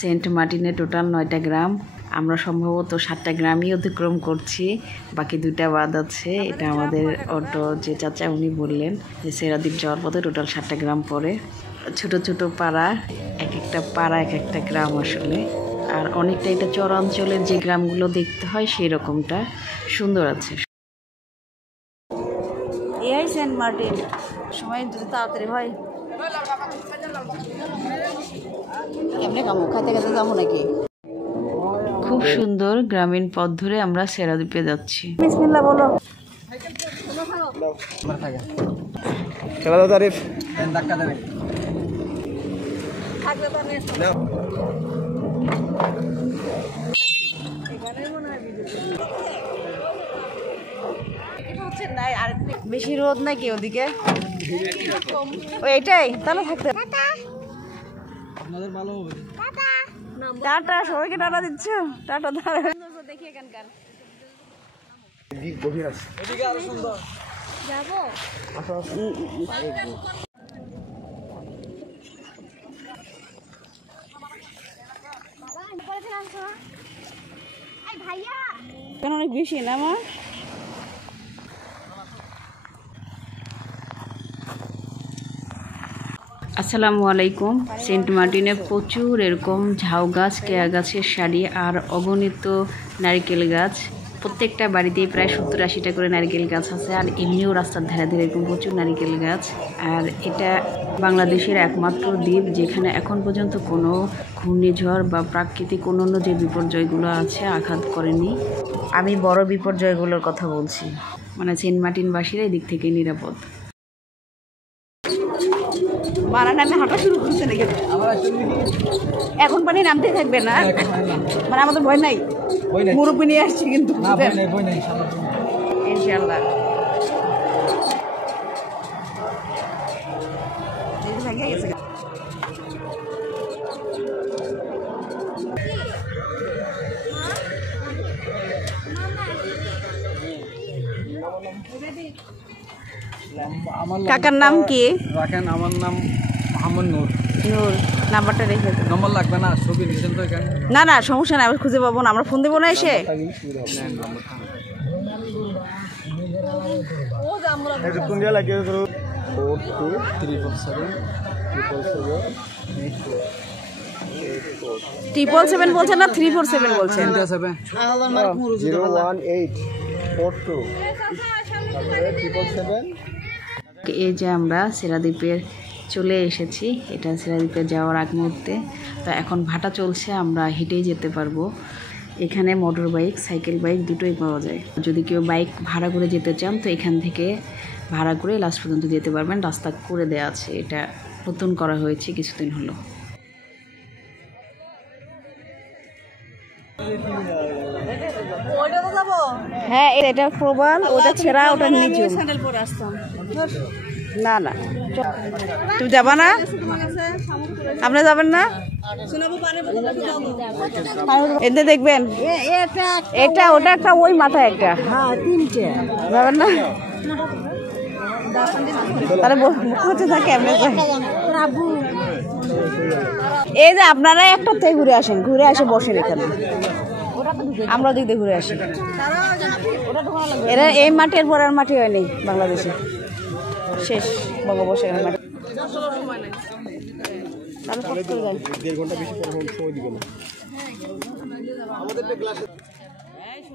Saint মার্টিনে total 9টা গ্রাম, আমরা সম্ভবত 7টা গ্রামই অতিক্রম করছি, বাকি 2টা বাদ আছে। এটা আমাদের অটো যে চাচা উনি বললেন যে সেরাদ্বীপ যাওয়ার পথে টোটাল 7টা গ্রাম পড়ে। ছোট ছোট পাড়া, এক একটা পাড়া এক একটা গ্রাম আসলে, আর অনেকটা এটা চরাঞ্চলের যে গ্রামগুলো দেখতে হয় সেই রকমটা সুন্দর আছে। এই সেন্ট মার্টিন সময় তাড়াতাড়ি ভাই এমনি কামো খাইতে খাইতে যাবো নাকি। খুব সুন্দর গ্রামীণ পথ ধরে আমরা সেরাদ্বীপে যাচ্ছি। বিসমিল্লাহ বলো। খেলা দাও তারিফ ধাক্কা দেবে বেশি রোদ নাকি ওদিকে? এটাই তাহলে থাকতে আপনাদের ভালো হবে। টাটা, সবাইকে টাটা দিচ্ছ। টাটা দেখি এখানকার এদিকে আরো সুন্দর যাবো। কেন অনেক বেশি না আমার? আসসালামু আলাইকুম। সেন্ট মার্টিনে প্রচুর এরকম ঝাউ গাছ, কেয়া গাছের সারি আর অগণিত নারকেল গাছ। প্রত্যেকটা বাড়িতেই প্রায় 70-80টা করে নারকেল গাছ আছে, আর এমনিও রাস্তার ধারে ধারে এরকম প্রচুর নারকেল গাছ। আর এটা বাংলাদেশের একমাত্র দ্বীপ যেখানে এখন পর্যন্ত কোনো ঘূর্ণিঝড় বা প্রাকৃতিক অন্যান্য যে বিপর্যয়গুলো আছে আঘাত করেনি। আমি বড় বিপর্যয়গুলোর কথা বলছি, মানে সেন্ট মার্টিনবাসীরা এই দিক থেকে নিরাপদ। বারান্দায় নামে হাঁটা শুরু করছে নাকি? এখন পানি নামতেই থাকবে না, মানে আমাদের ভয় নাই, মুরব্বী নিয়ে আসছি কিন্তু ইনশাল্লাহ। কাকার নাম কি? রাখেন, আমার নাম মোহাম্মদ নূর। নূর। নাম্বারটা রেখে দেন। নম্বর লাগবে না, ছবি নিছেন তো এখানে? না না সমস্যা নাই, আমরা খুঁজে পাবো না, আমরা ফোন দেবো না এসে। কোনটা লাগিয়ে ধরো 423477 777 বলছেন না 347 বলছেন? 01842 এই যে আমরা সেরাদ্বীপের চলে এসেছি, এটা সেরাদ্বীপে যাওয়ার আগ মুহূর্তে। তো এখন ভাটা চলছে, আমরা হেঁটেই যেতে পারবো। এখানে মোটর বাইক, সাইকেল বাইক দুটোই পাওয়া যায়। যদি কেউ বাইক ভাড়া করে যেতে চান তো এখান থেকে ভাড়া করে লাস্ট পর্যন্ত যেতে পারবেন। রাস্তা করে দেওয়া আছে, এটা নতুন করা হয়েছে কিছুদিন হলো। হ্যাঁ এটা প্রবাল, ওটা ছেঁড়া, ওটা নিচু। না না তুমি যাবা না? আপনি যাবেন না? এতে দেখবেন এটা ওটা একটা, ওই মাথায় একটা, যাবেন না? তাহলে বলতে থাকে আপনি। এই যে আপনারা একটা থেকে ঘুরে আসেন, ঘুরে আসে বসেন এখানে, আমরা দিক দিয়ে ঘুরে আসি। এরা এই মাঠের পর আর মাটি হয়নি বাংলাদেশে, শেষ বঙ্গোপসাগরের মাটি।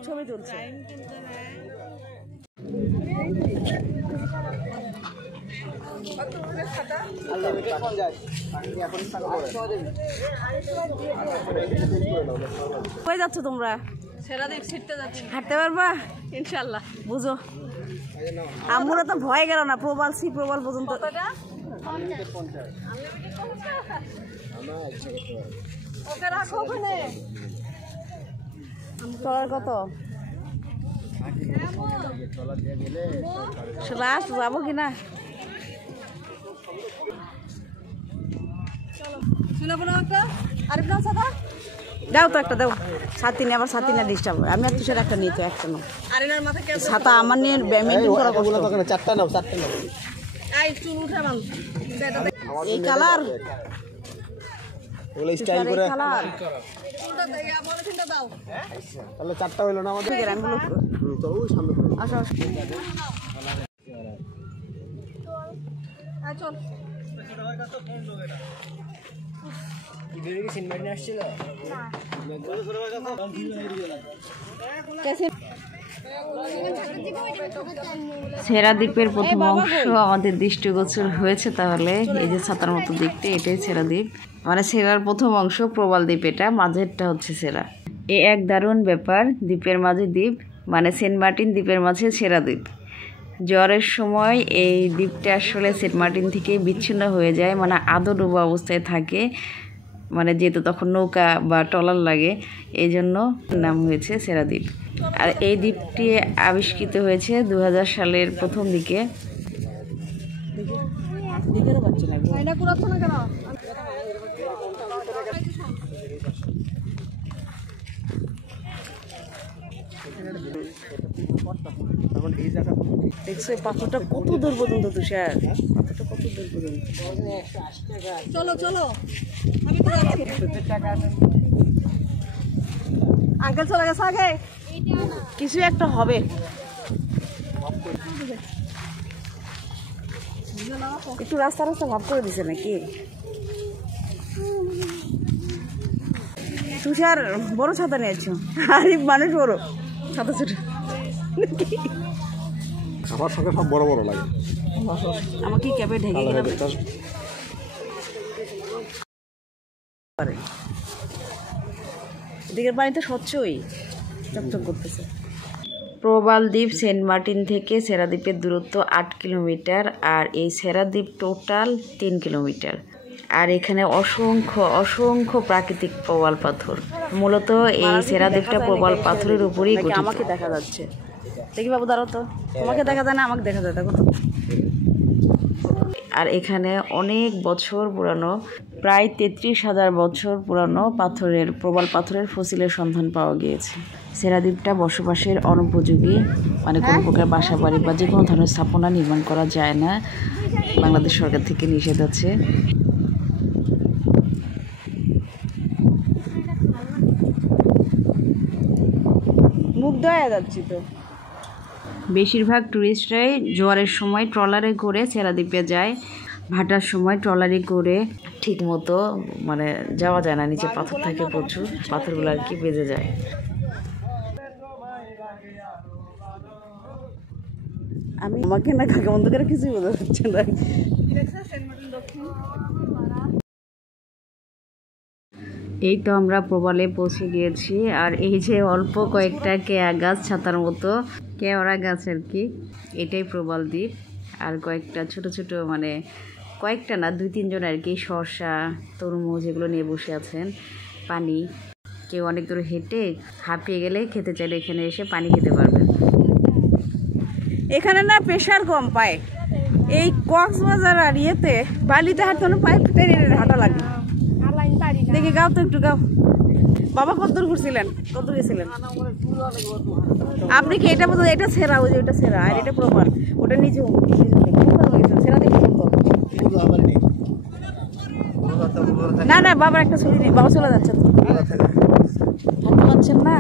ছবি তুলছে। কই যাচ্ছ তোমরা? হাঁটতে পারবা ইনশাল্লাহ, বুঝো। আমরা তো ভয় গেল না, প্রবাল সি প্রবাল পর্যন্ত। কত লাস্ট যাবো কিনা? দাও তো একটা, দাও। ছাতি নিয়ে আবার ছাতি না ডিস্টার্ব হয়। আমি আর তুষার একটা নিই তো, একটা নাও ছাতা। আমার নিয়ে মেনটেন করা কষ্ট। 4টা নাও, 4টা নাও। এই কালার ওগুলো স্টাইল করে কালার তাহলে 4টা হইলো না আমাদের তো ওই সামনে আসো চল সেরা দ্বীপের প্রথম অংশ আমাদের দৃষ্টিগোচর হয়েছে। তাহলে এই যে ছাতার মতো দেখতে, এটাই সেরা দ্বীপ, মানে সেরার প্রথম অংশ প্রবাল দ্বীপ, এটা মাঝেরটা হচ্ছে সেরা। এ এক দারুণ ব্যাপার, দ্বীপের মাঝে দ্বীপ, মানে সেন্ট মার্টিন দ্বীপের মাঝে সেরা দ্বীপ। জ্বরের সময় এই দ্বীপটা আসলে সেন্ট মার্টিন থেকে বিচ্ছিন্ন হয়ে যায়, মানে আদো ডোবা অবস্থায় থাকে, মানে যেহেতু তখন নৌকা বা ট্রলার লাগে, এই জন্য নাম হয়েছে সেরা দ্বীপ। আর এই দ্বীপটি আবিষ্কৃত হয়েছে 2000 সালের প্রথম দিকে। দেখছো পাথরটা কত দূর পর্যন্ত তুষার, পাথরটা কত দূর পর্যন্ত। চলো চলো আমি তো যাচ্ছি। আঙ্কেল চলে গেছে আগে, কিছু একটা হবে। একটু রাস্তা রাস্তা ভাব করে দিছে নাকি? তুষার বড় ছাতা নিয়েছো, আর মানুষ বড় ছাতা ছোট। আমার সঙ্গে সব বড় বড় লাগে। আমাকে ক্যাবে ঢেকে গেলাম। দিকের পানি তো স্বচ্ছই, চকচক করতেছে। প্রবাল দ্বীপ সেন্ট মার্টিন থেকে সেরা দ্বীপের দূরত্ব 8 কিলোমিটার, আর এই সেরা দ্বীপ টোটাল 3 কিলোমিটার। আর এখানে অসংখ্য অসংখ্য প্রাকৃতিক প্রবাল পাথর। মূলত এই সেরা দ্বীপটা প্রবাল পাথরের উপরেই গঠিত। আমাকে দেখা যাচ্ছে, দেখি বাবু দাঁড়াও তো, তোমাকে দেখা যায় না, আমাকে দেখা যায়, দেখো। আর এখানে অনেক বছর পুরানো, প্রায় 33,000 বছর পুরানো পাথরের প্রবাল পাথরের ফসিলের সন্ধান পাওয়া গিয়েছে। সেরা দ্বীপটা বসবাসের অনুপযোগী, মানে কোনো প্রকার বাসা বাড়ি বা যে কোনো ধরনের স্থাপনা নির্মাণ করা যায় না, বাংলাদেশ সরকার থেকে নিষেধ আছে। মুগ্ধ হয়ে যাচ্ছি তো। বেশিরভাগ টুরিস্টরাই জোয়ারের সময় ট্রলারে করে সেরা দ্বীপে যায়, ভাটার সময় ট্রলারে করে ঠিক মতো মানে যাওয়া যায় না, নিচে পাথর থাকে প্রচুর, পাথরগুলো আর কি বেজে যায়। আমি আমাকে না কাকে বন্ধ করে কিছুই বোঝা যাচ্ছে না। এই তো আমরা প্রবালে পৌঁছে গিয়েছি। আর এই যে অল্প কয়েকটা কেয়া গাছ ছাতার মতো, কেওড়া গাছ আর কি, এটাই প্রবাল দ্বীপ। আর কয়েকটা ছোট ছোট, মানে কয়েকটা না, 2-3 জন আর কি, শসা তরমুজ এগুলো নিয়ে বসে আছেন। পানি, কেউ অনেক দূর হেঁটে হাঁপিয়ে গেলে খেতে চাইলে এখানে এসে পানি খেতে পারবেন। এখানে না প্রেশার কম পায়, এই কক্সবাজার আর ইয়েতে বালিতে হাঁটতে পায়ে হাঁটা লাগে। দেখি গাও তো একটু গাও। বাবা কত দূর ঘুরছিলেন, কত দূর গেছিলেন আপনি? কি এটা বলতে এটা সেরা, ওই যে ওটা সেরা, আর এটা প্রপার, ওটা নিচে সেরা দেখে না না। বাবার একটা ছবি নেই, বাবা চলে যাচ্ছে তো, হাঁটতে পারছেন না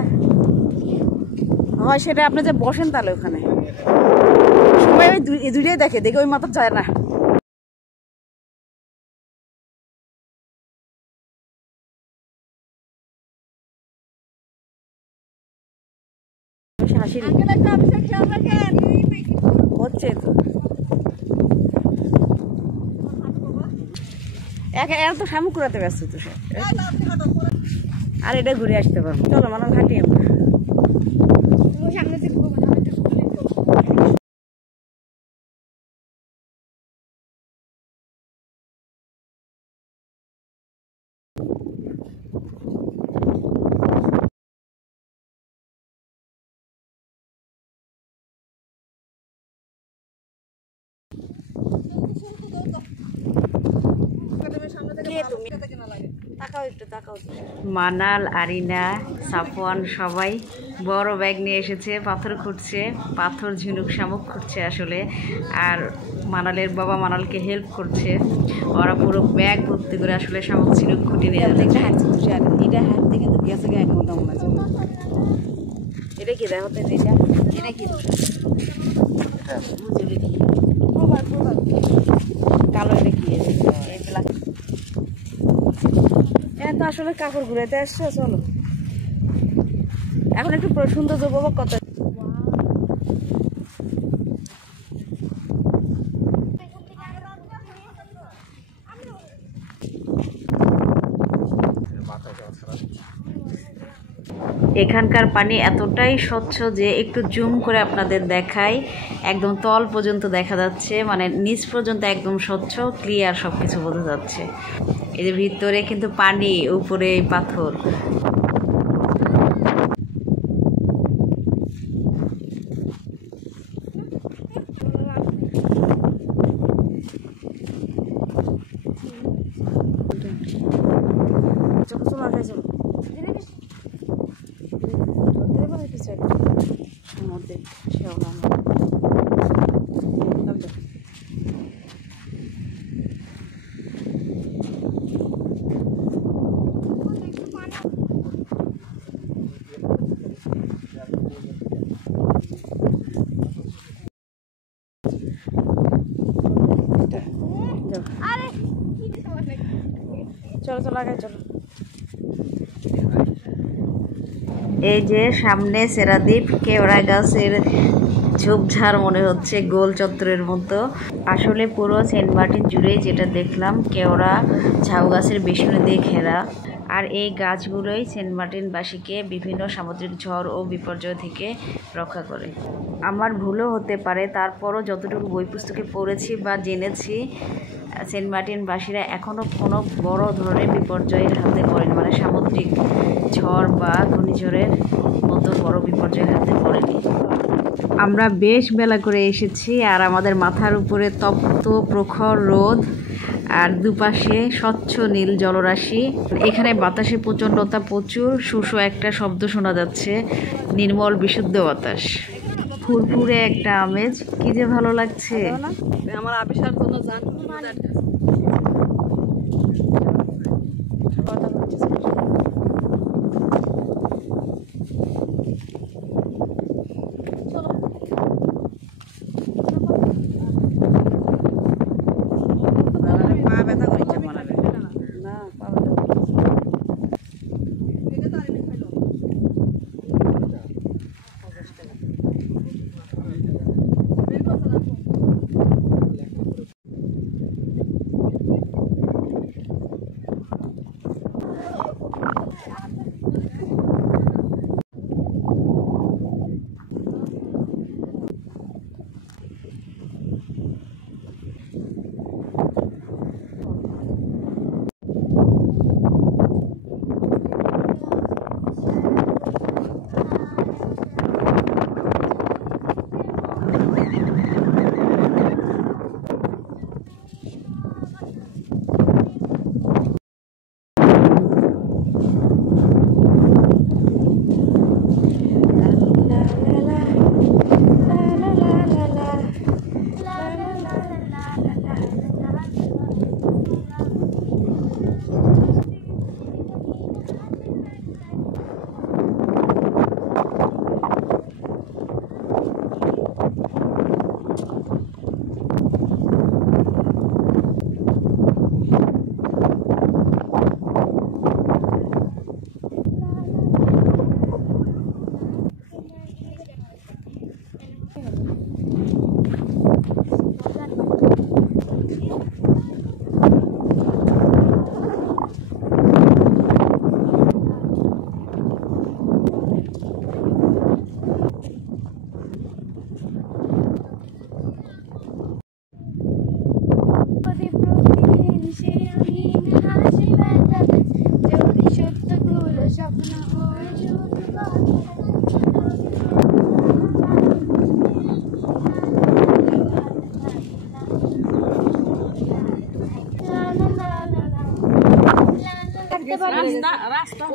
হয় সেটা। আপনি যে বসেন তাহলে ওখানে সবাই ওই দুইটাই দেখে, দেখে ওই মাত্র যায় না। হচ্ছে তো এরা তো শামুক কুড়াতে ব্যস্ত তো সে, আর এটা ঘুরে আসতে পারবো। চলো মানে ঘাটি আমরা। কে তুমি? মানাল, আরিনা, সাফওয়ান সবাই বড় ব্যাগ নিয়ে এসেছে, পাথর খুঁড়ছে, পাথর ঝিনুক শামুক খুঁড়ছে আসলে। আর মানালের বাবা মানালকে হেল্প করছে। ওরা পুরো ব্যাগ ভর্তি করে আসলে শামুক ঝিনুক খুঁটে নিয়ে যাচ্ছে। এটা কি দেখো এটা কি কালো, এটা কি তো আসলে কাপড় ঘুরাইতে আসছে। চলো এখন একটু সুন্দর উপভোগ করতে। এখানকার পানি এতটাই স্বচ্ছ যে একটু জুম করে আপনাদের দেখাই, একদম তল পর্যন্ত দেখা যাচ্ছে, মানে নিচ পর্যন্ত একদম স্বচ্ছ ক্লিয়ার সব কিছু বোঝা যাচ্ছে। এই যে ভিতরে কিন্তু পানি, উপরে পাথর। এই যে সামনে সেরাদ্বীপ, কেওড়া গাছের ঝোপঝাড় মনে হচ্ছে গোল চত্বরের মতো। আসলে পুরো সেন্ট মার্টিন জুড়ে যেটা দেখলাম কেওড়া ঝাউ গাছের বেষ্টনী দিয়ে ঘেরা। আর এই গাছগুলোই সেন্ট মার্টিনবাসীকে বিভিন্ন সামুদ্রিক ঝড় ও বিপর্যয় থেকে রক্ষা করে। আমার ভুলও হতে পারে, তারপরও যতটুকু বই পুস্তকে পড়েছি বা জেনেছি, সেন্ট মার্টিনবাসীরা এখনও কোনো বড় ধরনের বিপর্যয়ের হাতে পড়েনি, মানে সামুদ্রিক ঝড় বা ঘূর্ণিঝড়ের মতো বড় বিপর্যয়ের হাতে পড়েনি। আমরা বেশ বেলা করে এসেছি, আর আমাদের মাথার উপরে তপ্ত প্রখর রোদ, আর দুপাশে স্বচ্ছ নীল জলরাশি। এখানে বাতাসে প্রচণ্ডতা প্রচুর, শুষ্ক একটা শব্দ শোনা যাচ্ছে, নির্মল বিশুদ্ধ বাতাস, ফুরফুরে একটা আমেজ, কি যে ভালো লাগছে। আমার আবিষ্কার জন্য জান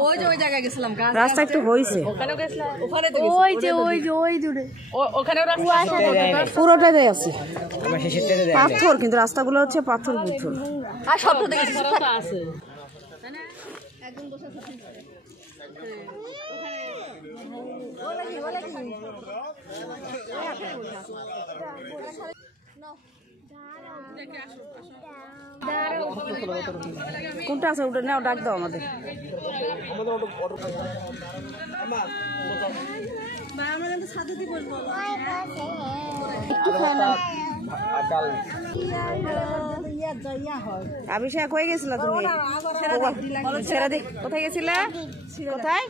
ওই যে ওই জায়গায় গেছিলাম রাস্তা একটু হয়েছে, ওই যে ওই যে ওই দূরে ওখানেও রাস্তা পুরোটাই আছে আমার শেষেরটাতে দেয় পাথর, কিন্তু রাস্তাগুলো হচ্ছে পাথর পুথর। আর শব্দ দেখেছি আছে কোনটা আছে ওটা নাও, ডাক দাও আমাদের। অভিষেক হয়ে গেছিল তুমি? ছেড়ে দি। কোথায় গেছিলে? কোথায়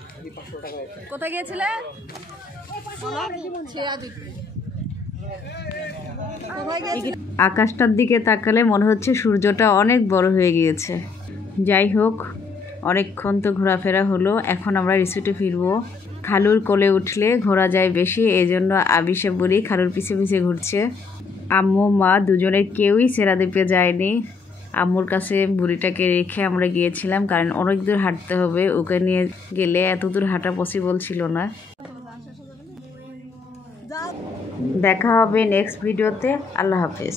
কোথায় গিয়েছিলে? আকাশটার দিকে তাকালে মনে হচ্ছে সূর্যটা অনেক বড় হয়ে গিয়েছে। যাই হোক, অনেকক্ষণ তো ঘোরাফেরা হলো, এখন আমরা রিসোর্টে ফিরবো। খালুর কোলে উঠলে ঘোরা যায় বেশি, এই জন্য আবিষা বুড়ি খালুর পিছে পিছে ঘুরছে। আম্মু মা দুজনের কেউই সেরাদ্বীপে যায়নি। আম্মুর কাছে বুড়িটাকে রেখে আমরা গিয়েছিলাম, কারণ অনেক দূর হাঁটতে হবে, ওকে নিয়ে গেলে এত দূর হাঁটা পসিবল ছিল না। দেখা হবে নেক্সট ভিডিওতে। আল্লাহ হাফেজ।